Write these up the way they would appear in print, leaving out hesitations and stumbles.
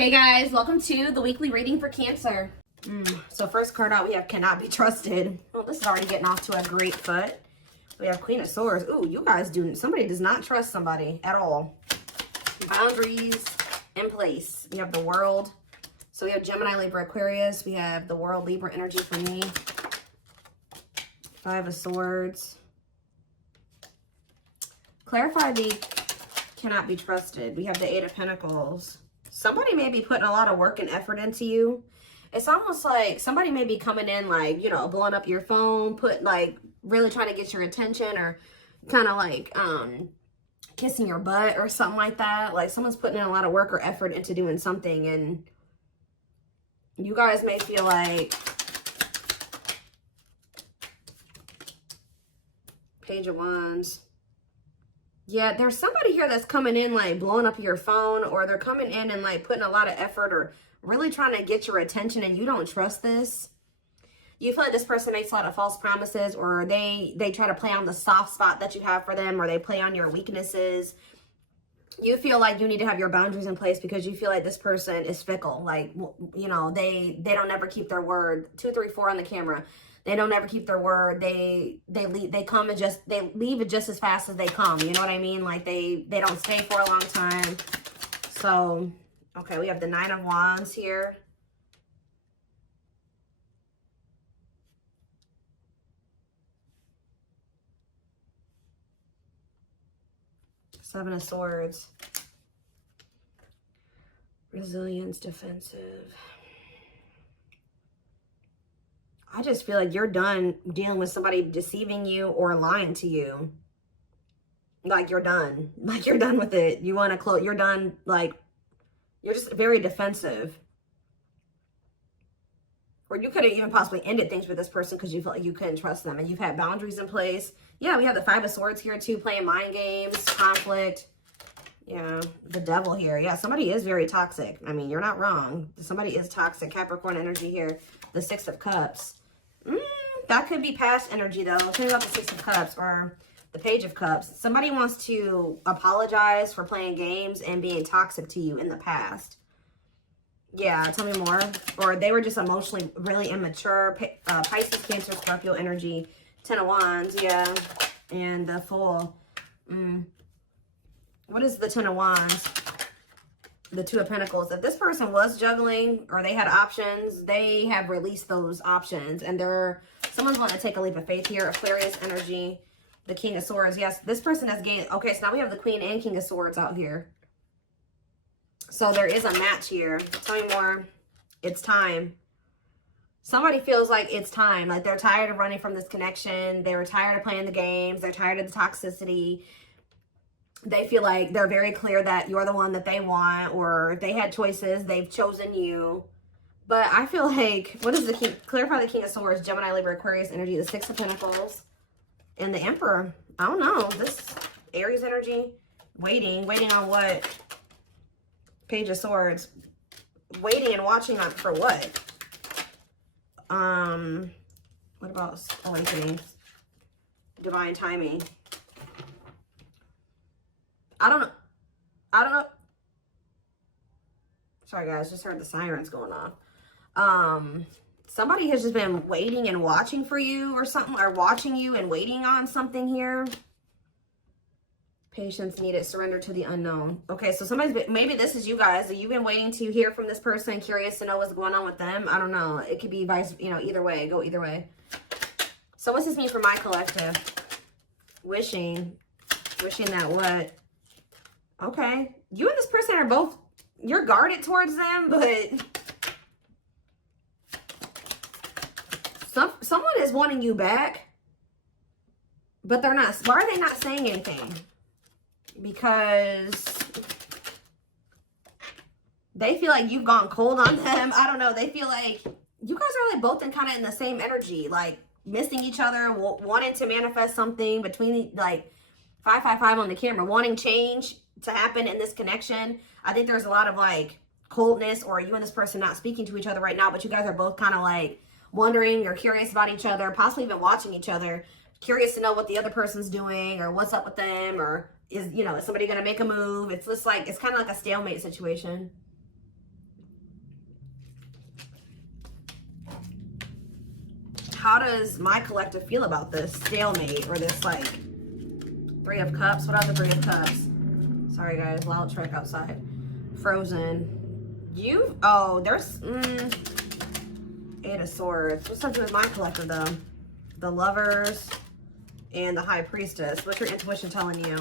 Hey guys, welcome to the weekly reading for Cancer. So first card out, we have Cannot Be Trusted. Well, this is already getting off to a great foot. We have Queen of Swords. Ooh, you guys somebody does not trust somebody at all. Boundaries in place. We have the World. So we have Gemini, Libra, Aquarius. We have the World, Libra energy for me. Five of Swords. Clarify the Cannot Be Trusted. We have the Eight of Pentacles. Somebody may be putting a lot of work and effort into you. It's almost like somebody may be coming in like, you know, blowing up your phone, really trying to get your attention, or kind of like kissing your butt or something like that. Like someone's putting in a lot of work or effort into doing something, and you guys may feel like Page of Wands. Yeah, there's somebody here that's coming in like blowing up your phone, or they're coming in and like putting a lot of effort or really trying to get your attention, and you don't trust this. You feel like this person makes a lot of false promises, or they try to play on the soft spot that you have for them, or they play on your weaknesses. You feel like you need to have your boundaries in place because you feel like this person is fickle. Like, you know, they don't ever keep their word. 2, 3, 4 on the camera. They don't ever keep their word. They leave it just as fast as they come. You know what I mean? Like they don't stay for a long time. So, okay, we have the Nine of Wands here. Seven of Swords. Resilience, defensive. I just feel like you're done dealing with somebody deceiving you or lying to you. Like you're done. Like you're done with it. You want to close. You're done. Like you're just very defensive. Or you could have even possibly ended things with this person because you felt like you couldn't trust them, and you've had boundaries in place. Yeah, we have the Five of Swords here too, playing mind games, conflict. Yeah, the Devil here. Yeah, somebody is very toxic. I mean, you're not wrong. Somebody is toxic. Capricorn energy here. The Six of Cups. That could be past energy though. Tell me about the Six of Cups or the Page of Cups. Somebody wants to apologize for playing games and being toxic to you in the past. Yeah, tell me more. Or they were just emotionally really immature. Pisces, Cancer, Scorpio energy. 10 of Wands, yeah. And the Fool. What is the 10 of Wands? The Two of Pentacles. If this person was juggling or they had options, they have released those options. And someone's going to take a leap of faith here. Aquarius energy. The King of Swords. Yes, this person has gained. Okay, so now we have the Queen and King of Swords out here. So there is a match here. Tell me more. It's time. Somebody feels like it's time. Like they're tired of running from this connection. They were tired of playing the games. They're tired of the toxicity. They feel like they're very clear that you're the one that they want, or if they had choices, they've chosen you. But I feel like, what is the King? Clarify the King of Swords, Gemini, Libra, Aquarius energy, the Six of Pentacles, and the Emperor. I don't know. This Aries energy, waiting on what? Page of Swords, waiting and watching on for what? What about awakening? Divine timing. I don't know. Sorry guys, just heard the sirens going off. Somebody has just been waiting and watching for you or something, or watching you and waiting on something here. Patience needed, surrender to the unknown. Okay, so maybe this is you guys. You've been waiting to hear from this person, curious to know what's going on with them. I don't know. It could be either way. Go either way. So what's this mean for my collective? Wishing that what? Okay, you and this person are both, you're guarded towards them, but someone is wanting you back, but they're not. Why are they not saying anything? Because they feel like you've gone cold on them. I don't know. They feel like you guys are like both kind of in the same energy, like missing each other, wanting to manifest something between like 555 on the camera, wanting change to happen in this connection. I think there's a lot of like coldness, or you and this person not speaking to each other right now, but you guys are both kind of like wondering or curious about each other, possibly even watching each other, curious to know what the other person's doing or what's up with them, or is somebody going to make a move? It's just like, it's kind of like a stalemate situation. how does my collective feel about this stalemate or this like 3 of Cups? What are the 3 of Cups? Sorry guys, loud truck outside. Frozen. There's 8 of Swords. What's up with my collective though? The Lovers and the High Priestess. What's your intuition telling you?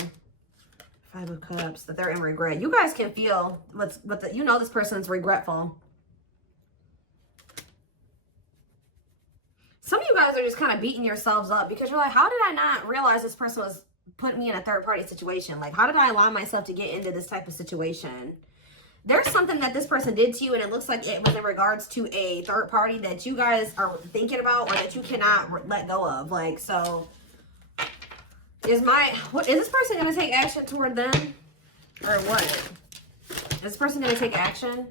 5 of Cups, that they're in regret. You guys can feel you know this person's regretful. Some of you guys are just kind of beating yourselves up because you're like, how did I not realize this person was putting me in a third party situation? Like, how did I allow myself to get into this type of situation? There's something that this person did to you and it looks like it was in regards to a third party that you guys are thinking about or that you cannot let go of. Like, so is this person going to take action toward them or what? Is this person going to take action?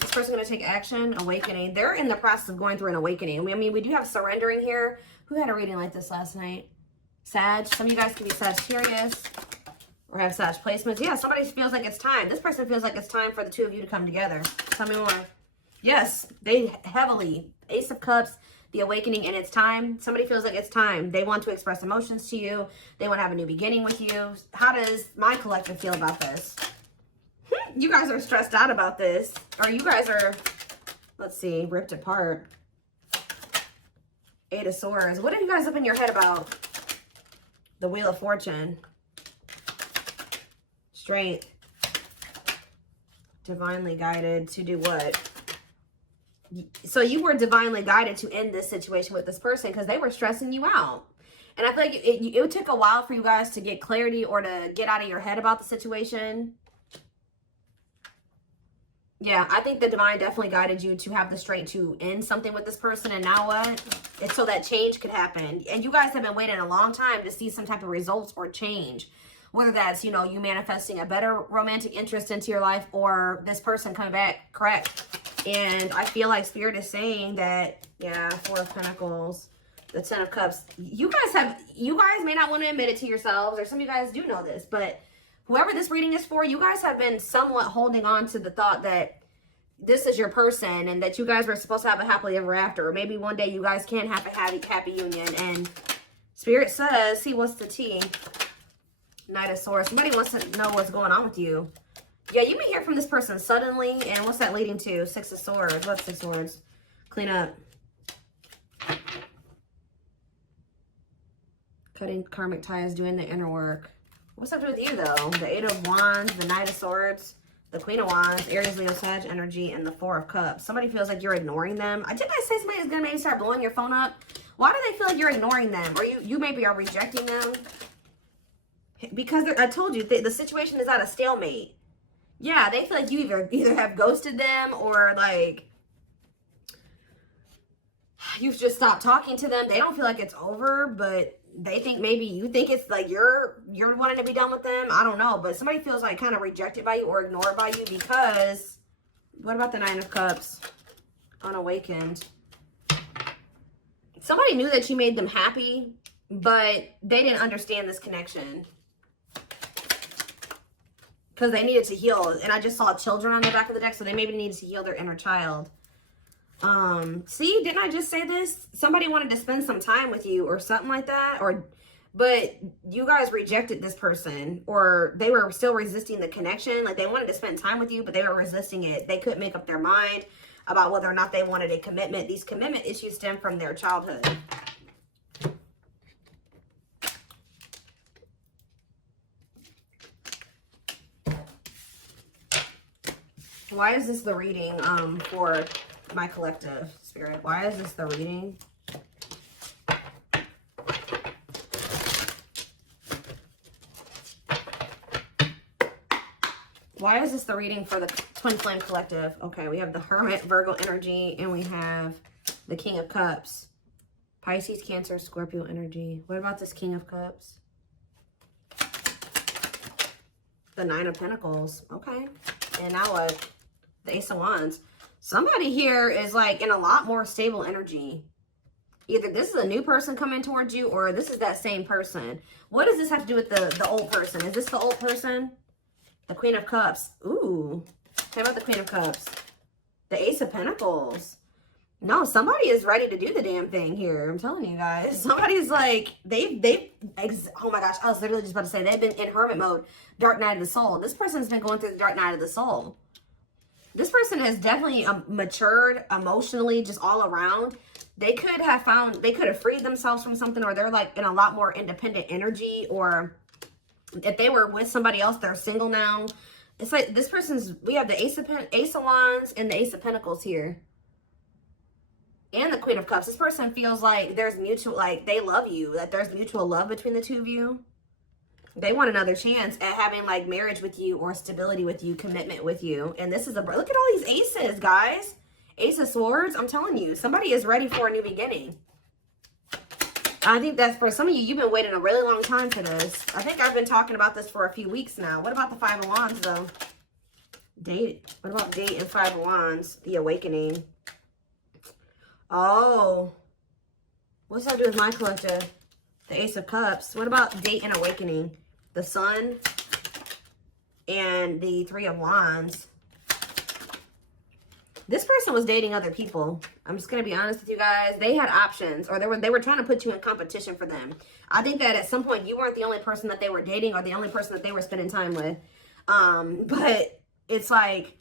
This person going to take action, awakening. They're in the process of going through an awakening. I mean, we do have surrendering here. Who had a reading like this last night? Sag. Some of you guys can be Sagittarius or have Sag placements. Yeah, somebody feels like it's time. This person feels like it's time for the 2 of you to come together. Tell me more. Yes, they heavily. Ace of Cups, the awakening, and it's time. Somebody feels like it's time. They want to express emotions to you. They want to have a new beginning with you. How does my collective feel about this? You guys are stressed out about this. Or you guys are, let's see, ripped apart. 8 of Swords. What are you guys up in your head about? The Wheel of Fortune. Strength. Divinely guided to do what? So you were divinely guided to end this situation with this person because they were stressing you out. And I feel like it took a while for you guys to get clarity or to get out of your head about the situation. Yeah, I think the divine definitely guided you to have the strength to end something with this person. And now what? It's so that change could happen. And you guys have been waiting a long time to see some type of results or change. Whether that's, you know, you manifesting a better romantic interest into your life or this person coming back correct. And I feel like Spirit is saying that, yeah, 4 of Pentacles, the 10 of Cups. You guys may not want to admit it to yourselves, or some of you guys do know this, but whoever this reading is for, you guys have been somewhat holding on to the thought that this is your person and that you guys were supposed to have a happily ever after. Or maybe one day you guys can have a happy union. And Spirit says, see, what's the tea? Knight of Swords. Somebody wants to know what's going on with you. Yeah, you may hear from this person suddenly. And what's that leading to? 6 of Swords. What's 6 of Swords? Clean up. Cutting karmic ties, doing the inner work. What's up with you, though? The 8 of Wands, the Knight of Swords, the Queen of Wands, Aries, Leo, Sag energy, and the 4 of Cups. Somebody feels like you're ignoring them. Didn't I say somebody is going to maybe start blowing your phone up? Why do they feel like you're ignoring them? Or you maybe are rejecting them? Because I told you, the situation is at a stalemate. Yeah, they feel like you either have ghosted them or like you've just stopped talking to them. They don't feel like it's over, but they think maybe you think it's like you're wanting to be done with them. I don't know, but somebody feels like kind of rejected by you or ignored by you because what about the 9 of Cups? Unawakened. Somebody knew that you made them happy, but they didn't understand this connection. Because they needed to heal. And I just saw children on the back of the deck. So they maybe needed to heal their inner child. See, didn't I just say this? Somebody wanted to spend some time with you or something like that. But you guys rejected this person. Or they were still resisting the connection. Like they wanted to spend time with you, but they were resisting it. They couldn't make up their mind about whether or not they wanted a commitment. These commitment issues stem from their childhood. Why is this the reading for my collective, Spirit? Why is this the reading? Why is this the reading for the Twin Flame Collective? Okay, we have the Hermit, Virgo energy, and we have the King of Cups. Pisces, Cancer, Scorpio energy. What about this King of Cups? The 9 of Pentacles. Okay. And now what? The Ace of Wands. Somebody here is like in a lot more stable energy. Either this is a new person coming towards you or this is that same person. What does this have to do with the old person? Is this the old person? The Queen of Cups. Ooh. How about the Queen of Cups? The Ace of Pentacles. No, somebody is ready to do the damn thing here. I'm telling you guys. Somebody's like, oh my gosh, I was literally just about to say, they've been in hermit mode, dark night of the soul. This person's been going through the dark night of the soul. This person has definitely matured emotionally, just all around. They could have freed themselves from something, or they're like in a lot more independent energy, or if they were with somebody else, they're single now. It's like this person's, we have the Ace of Wands and the Ace of Pentacles here. And the Queen of Cups. This person feels like there's mutual, like they love you, that there's mutual love between the two of you. They want another chance at having like marriage with you, or stability with you, commitment with you. And this is look at all these aces, guys. Ace of Swords. I'm telling you, somebody is ready for a new beginning. I think that's for some of you, you've been waiting a really long time for this. I think I've been talking about this for a few weeks now. What about the Five of Wands though? Date. What about date and Five of Wands? The awakening. Oh, what's that do with my collective? The Ace of Cups. What about date and awakening? The Sun and the Three of Wands. This person was dating other people. I'm just going to be honest with you guys. They had options, or they were trying to put you in competition for them. I think that at some point you weren't the only person that they were dating, or the only person that they were spending time with. But it's like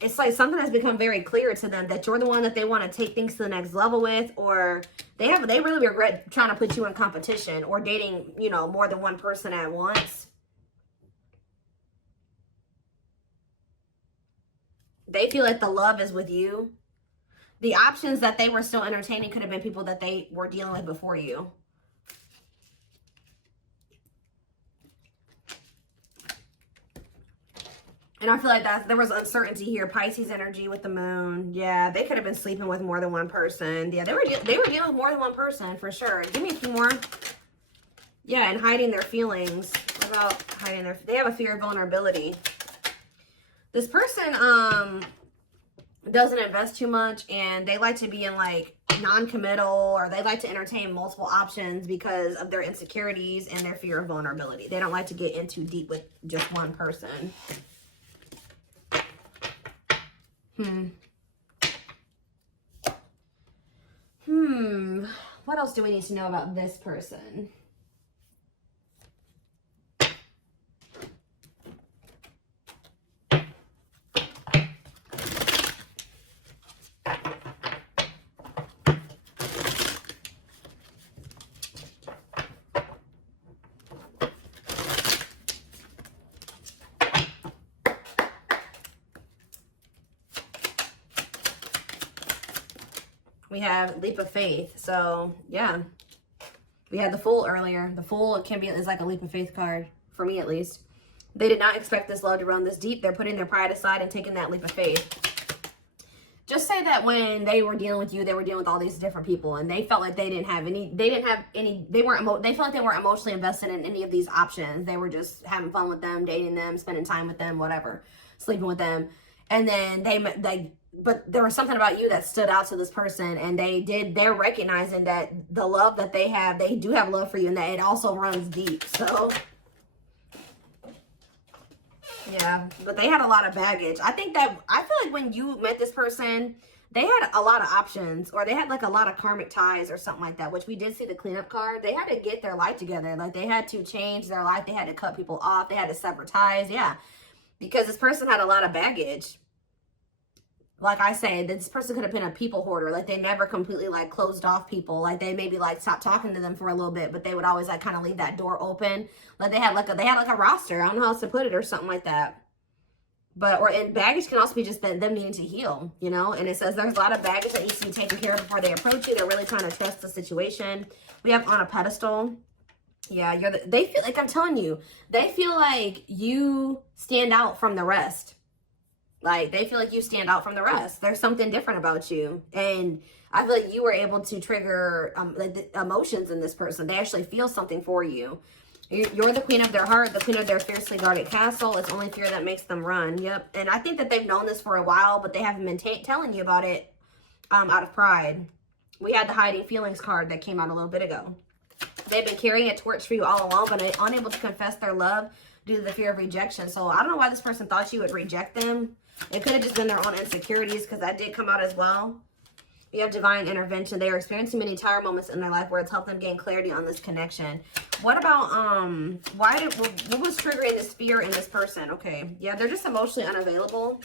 something has become very clear to them that you're the one that they want to take things to the next level with, or they really regret trying to put you in competition or dating, you know, more than one person at once. They feel like the love is with you. The options that they were still entertaining could have been people that they were dealing with before you. And I feel like there was uncertainty here. Pisces energy with the moon. Yeah, they could have been sleeping with more than one person. Yeah, they were dealing with more than one person for sure. Give me a few more. Yeah, and hiding their feelings. What about hiding they have a fear of vulnerability. This person doesn't invest too much, and they like to be in like non-committal, or they like to entertain multiple options because of their insecurities and their fear of vulnerability. They don't like to get in too deep with just one person. What else do we need to know about this person? We have leap of faith. So yeah, we had the Fool earlier. The Fool is like a leap of faith card, for me at least. They did not expect this love to run this deep. They're putting their pride aside and taking that leap of faith. Just say that when they were dealing with you, they were dealing with all these different people, and they felt like they felt like they weren't emotionally invested in any of these options. They were just having fun with them, dating them, spending time with them, whatever, sleeping with them. And then but there was something about you that stood out to this person, and they're recognizing that the love that they do have love for you, and that it also runs deep. So yeah, but they had a lot of baggage. I feel like when you met this person, they had a lot of options, or they had like a lot of karmic ties or something like that, which we did see the cleanup card. They had to get their life together. Like they had to change their life. They had to cut people off. They had to sever ties. Yeah, because this person had a lot of baggage. Like I said, this person could have been a people hoarder. Like they never completely like closed off people. Like they maybe like stopped talking to them for a little bit, but they would always like kind of leave that door open. Like they had like a roster. I don't know how else to put it, or something like that. And baggage can also be just them needing to heal, you know? And it says there's a lot of baggage that needs to be taken care of before they approach you. They're really trying to trust the situation. We have on a pedestal. Yeah, they feel like, I'm telling you, they feel like you stand out from the rest. Like, they feel like you stand out from the rest. There's something different about you. And I feel like you were able to trigger like the emotions in this person. They actually feel something for you. You're the queen of their heart, the queen of their fiercely guarded castle. It's only fear that makes them run. Yep. And I think that they've known this for a while, but they haven't been telling you about it out of pride. We had the hiding feelings card that came out a little bit ago. They've been carrying a torch for you all along, but unable to confess their love due to the fear of rejection. So I don't know why this person thought you would reject them. It could have just been their own insecurities, because that did come out as well. You have divine intervention. They are experiencing many tower moments in their life where it's helped them gain clarity on this connection. What about, what was triggering this fear in this person? Okay. Yeah, they're just emotionally unavailable.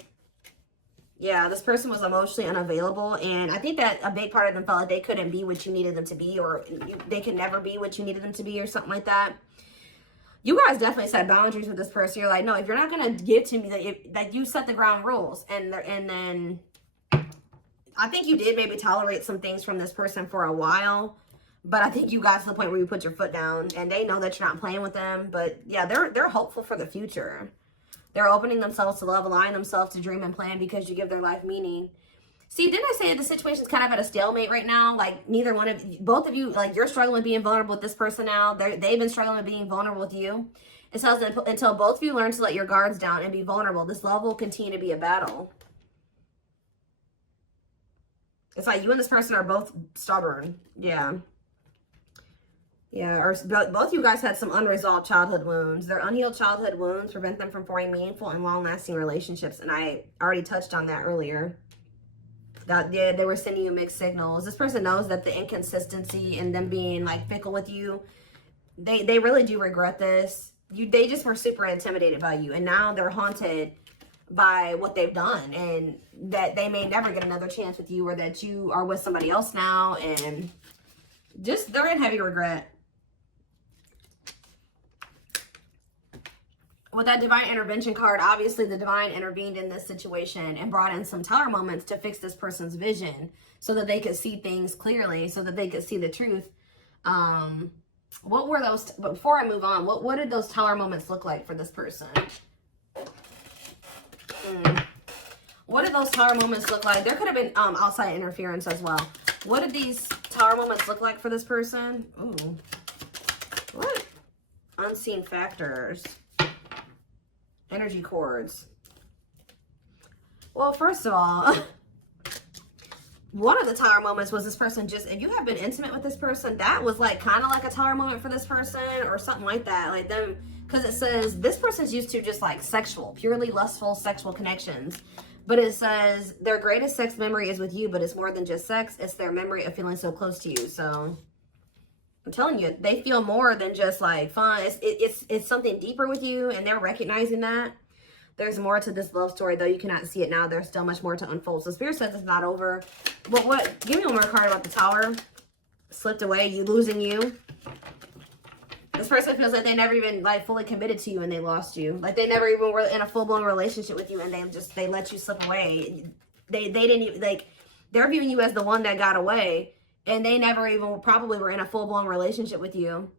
Yeah, this person was emotionally unavailable. And I think that a big part of them felt like they couldn't be what you needed them to be, or they could never be what you needed them to be, or something like that. You guys definitely set boundaries with this person. You're like, no, if you're not going to give to me, that you set the ground rules. And then I think you did maybe tolerate some things from this person for a while. But I think you got to the point where you put your foot down, and they know that you're not playing with them. But yeah, they're hopeful for the future. They're opening themselves to love, allowing themselves to dream and plan because you give their life meaning. See, didn't I say that the situation's kind of at a stalemate right now? Like, neither one of you, both of you, like, you're struggling with being vulnerable with this person now. They've been struggling with being vulnerable with you. It says that until both of you learn to let your guards down and be vulnerable, this love will continue to be a battle. It's like you and this person are both stubborn. Yeah. Yeah, or both you guys had some unresolved childhood wounds. Their unhealed childhood wounds prevent them from forming meaningful and long-lasting relationships. And I already touched on that earlier. That yeah, they were sending you mixed signals. This person knows that the inconsistency and them being like fickle with you, they really do regret this. They just were super intimidated by you, and now they're haunted by what they've done, and that they may never get another chance with you, or that you are with somebody else now, and just they're in heavy regret. With that divine intervention card, obviously the divine intervened in this situation and brought in some tower moments to fix this person's vision so that they could see things clearly, so that they could see the truth. What were those, before I move on, what did those tower moments look like for this person? What did those tower moments look like? There could have been outside interference as well. What did these tower moments look like for this person? Ooh. What? Unseen factors. Energy cords. Well, first of all, one of the tower moments was this person just, if you have been intimate with this person, that was like kind of like a tower moment for this person or something like that. Like them, because it says this person's used to just like sexual, purely lustful sexual connections. But it says their greatest sex memory is with you, but it's more than just sex. It's their memory of feeling so close to you. So I'm telling you, they feel more than just like fun. It's something deeper with you, and they're recognizing that. There's more to this love story, though you cannot see it now. There's still much more to unfold. So Spirit says it's not over. But what? Give me one more card about the Tower. Slipped away. You losing you. This person feels like they never even like fully committed to you, and they lost you. Like they never even were in a full-blown relationship with you, and they let you slip away. They didn't even, like, they're viewing you as the one that got away. And they never even probably were in a full-blown relationship with you.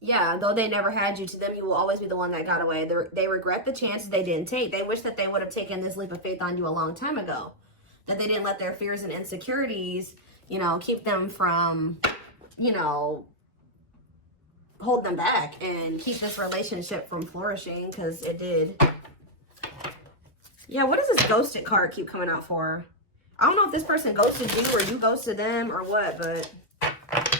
Yeah, though they never had you, to them, you will always be the one that got away. They regret the chances they didn't take. They wish that they would have taken this leap of faith on you a long time ago. That they didn't let their fears and insecurities, you know, keep them from, you know, hold them back and keep this relationship from flourishing, because it did. Yeah, what does this ghosted card keep coming out for? I don't know if this person ghosted you or you ghosted them or what, but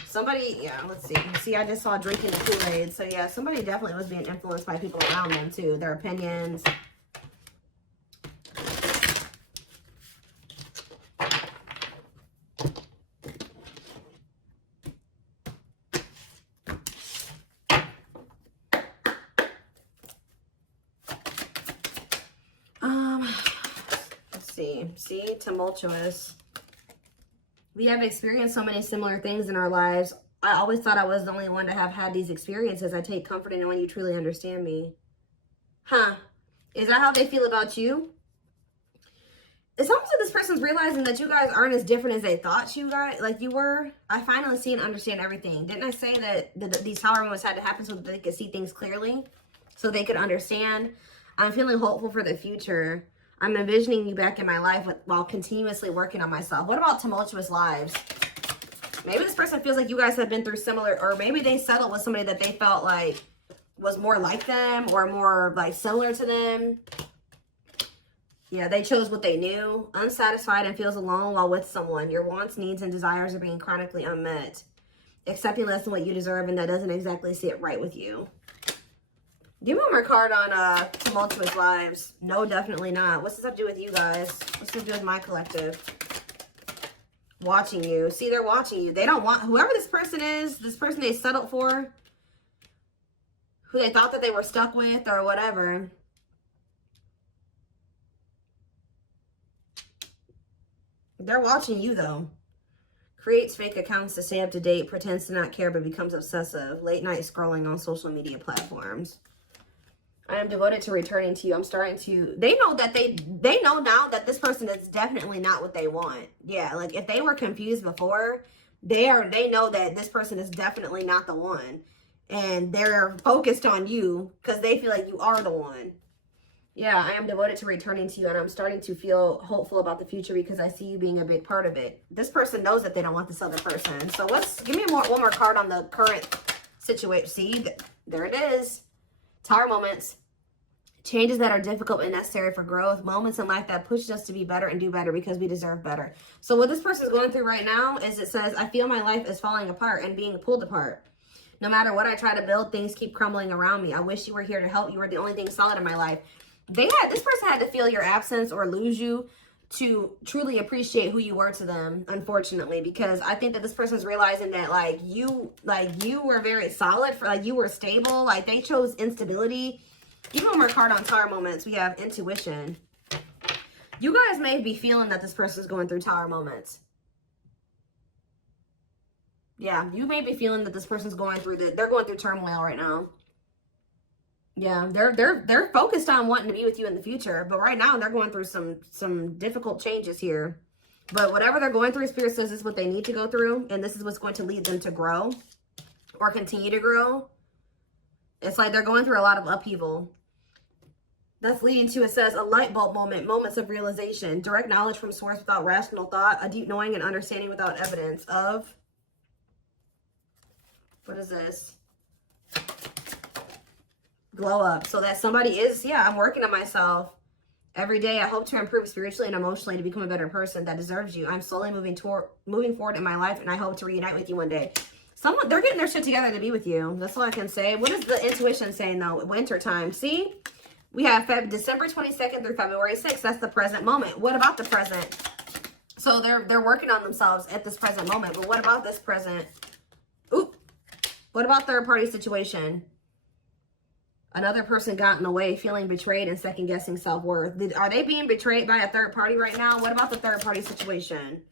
somebody, yeah, let's see. See, I just saw drinking the Kool-Aid. So, yeah, somebody definitely was being influenced by people around them, too. Their opinions. See, tumultuous. We have experienced so many similar things in our lives. I always thought I was the only one to have had these experiences. I take comfort in knowing you truly understand me. Huh? Is that how they feel about you? It's almost like this person's realizing that you guys aren't as different as they thought you were. I finally see and understand everything. Didn't I say that these tower moments had to happen so that they could see things clearly, so they could understand? I'm feeling hopeful for the future. I'm envisioning you back in my life while continuously working on myself. What about tumultuous lives? Maybe this person feels like you guys have been through similar, or maybe they settled with somebody that they felt like was more like them or more like similar to them. Yeah, they chose what they knew. Unsatisfied and feels alone while with someone. Your wants, needs, and desires are being chronically unmet. Accepting less than what you deserve, and that doesn't exactly sit right with you. Give me one more card on tumultuous lives. No, definitely not. What's this have to do with you guys? What's this have to do with my collective? watching you. See, they're watching you. They don't want, whoever this person is, this person they settled for, who they thought that they were stuck with or whatever. They're watching you though. Creates fake accounts to stay up to date, pretends to not care, but becomes obsessive. Late night scrolling on social media platforms. I am devoted to returning to you. I'm starting to, they know that they know now that this person is definitely not what they want. Yeah, like if they were confused before, they know that this person is definitely not the one. And they're focused on you because they feel like you are the one. Yeah, I am devoted to returning to you, and I'm starting to feel hopeful about the future because I see you being a big part of it. This person knows that they don't want this other person. So give me one more card on the current situation. See, there it is. Tower moments. Changes that are difficult and necessary for growth. Moments in life that push us to be better and do better because we deserve better. So what this person is going through right now is it says, I feel my life is falling apart and being pulled apart. No matter what I try to build, things keep crumbling around me. I wish you were here to help. You were the only thing solid in my life. This person had to feel your absence or lose you to truly appreciate who you were to them, unfortunately, because I think that this person's realizing that you were very solid, for you were stable, they chose instability. Give me one more card on Tower moments. We have intuition. You guys may be feeling that this person's going through Tower moments. Yeah, you may be feeling that this person's going through they're going through turmoil right now. Yeah, they're focused on wanting to be with you in the future, but right now they're going through some difficult changes here. But whatever they're going through, Spirit says this is what they need to go through, and this is what's going to lead them to grow or continue to grow. It's like they're going through a lot of upheaval. That's leading to, it says, a light bulb moment, moments of realization, direct knowledge from source without rational thought, a deep knowing and understanding without evidence of, what is this? Glow up. So that somebody is, yeah, I'm working on myself every day. I hope to improve spiritually and emotionally to become a better person that deserves you. I'm slowly moving forward in my life, and I hope to reunite with you one day. They're getting their shit together to be with you. That's all I can say. What is the intuition saying though? Winter time. See, we have December 22nd through February 6th. That's the present moment. What about the present? So they're working on themselves at this present moment. But what about this present? Oop. What about third party situation? Another person got in the way, feeling betrayed and second guessing self-worth. Are they being betrayed by a third party right now? What about the third party situation?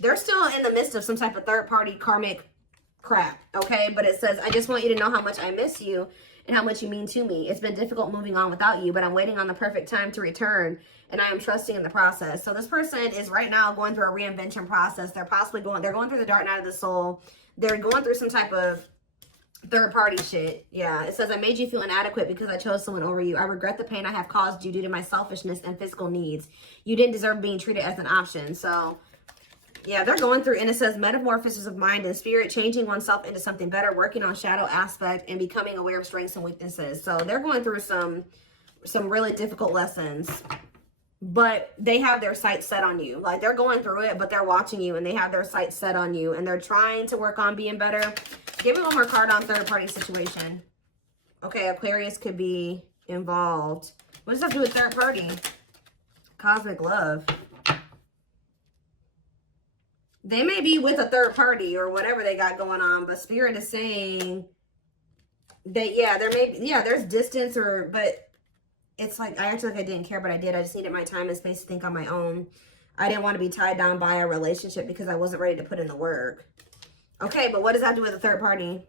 They're still in the midst of some type of third party karmic crap, okay? But it says, I just want you to know how much I miss you and how much you mean to me. It's been difficult moving on without you, but I'm waiting on the perfect time to return, and I am trusting in the process. So this person is right now going through a reinvention process. They're going through the dark night of the soul. They're going through some type of third party shit. Yeah, it says, I made you feel inadequate because I chose someone over you. I regret the pain I have caused you due to my selfishness and physical needs. You didn't deserve being treated as an option. So yeah, they're going through, and it says metamorphosis of mind and spirit, changing oneself into something better, working on shadow aspect, and becoming aware of strengths and weaknesses. So they're going through some really difficult lessons, but they have their sights set on you. They're going through it, but they're watching you, and they have their sights set on you, and they're trying to work on being better. Give me one more card on third party situation. Okay, Aquarius could be involved. What does that have to do with third party? Cosmic love. They may be with a third party or whatever they got going on, but Spirit is saying that, yeah, there's distance, but it's like, I actually I didn't care, but I did. I just needed my time and space to think on my own. I didn't want to be tied down by a relationship because I wasn't ready to put in the work. Okay, but what does that have to do with a third party?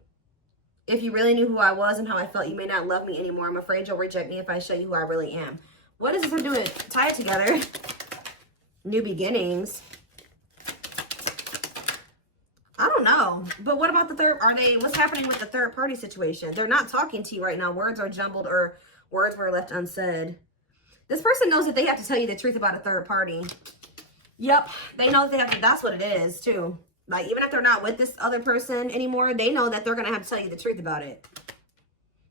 If you really knew who I was and how I felt, you may not love me anymore. I'm afraid you'll reject me if I show you who I really am. What does this have to do with? Tie it together. New beginnings. I don't know. But what about the what's happening with the third party situation? They're not talking to you right now. Words are jumbled or words were left unsaid. This person knows that they have to tell you the truth about a third party. Yep. They know that they have to, that's what it is too. Even if they're not with this other person anymore, they know that they're going to have to tell you the truth about it.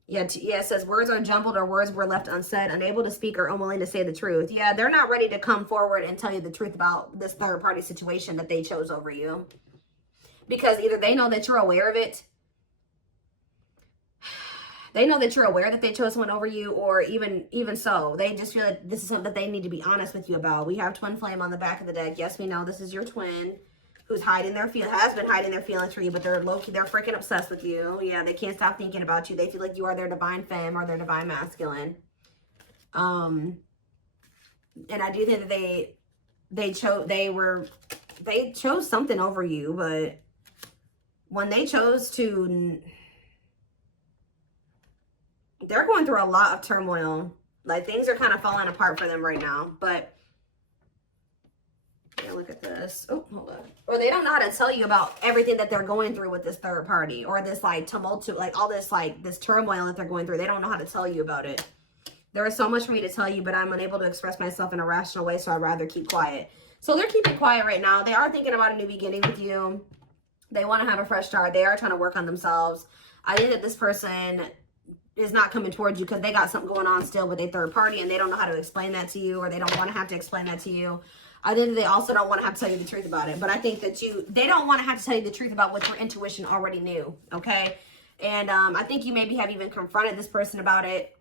Yeah, it says words are jumbled or words were left unsaid, unable to speak or unwilling to say the truth. Yeah, they're not ready to come forward and tell you the truth about this third party situation that they chose over you. Because either they know that you're aware of it. They know that you're aware that they chose someone over you, or even so, they just feel like this is something that they need to be honest with you about. We have twin flame on the back of the deck. Yes, we know this is your twin. who's hiding their has been hiding their feelings for you, but they're low-key, they're freaking obsessed with you. Yeah, they can't stop thinking about you. They feel like you are their divine femme or their divine masculine. And I do think that they chose something over you, but when they chose to, they're going through a lot of turmoil. Like, things are kind of falling apart for them right now, but yeah, look at this. Oh, hold on. Or they don't know how to tell you about everything that they're going through with this third party, or this like tumultuous, like all this like this turmoil that they're going through. They don't know how to tell you about it. There is so much for me to tell you, but I'm unable to express myself in a rational way, so I'd rather keep quiet. So they're keeping quiet right now. They are thinking about a new beginning with you. They want to have a fresh start. They are trying to work on themselves. I think that this person is not coming towards you because they got something going on still with a third party, and they don't know how to explain that to you, or they don't want to have to explain that to you. I think that they also don't want to have to tell you the truth about it, but I think that they don't want to have to tell you the truth about what your intuition already knew, okay? And I think you maybe have even confronted this person about it,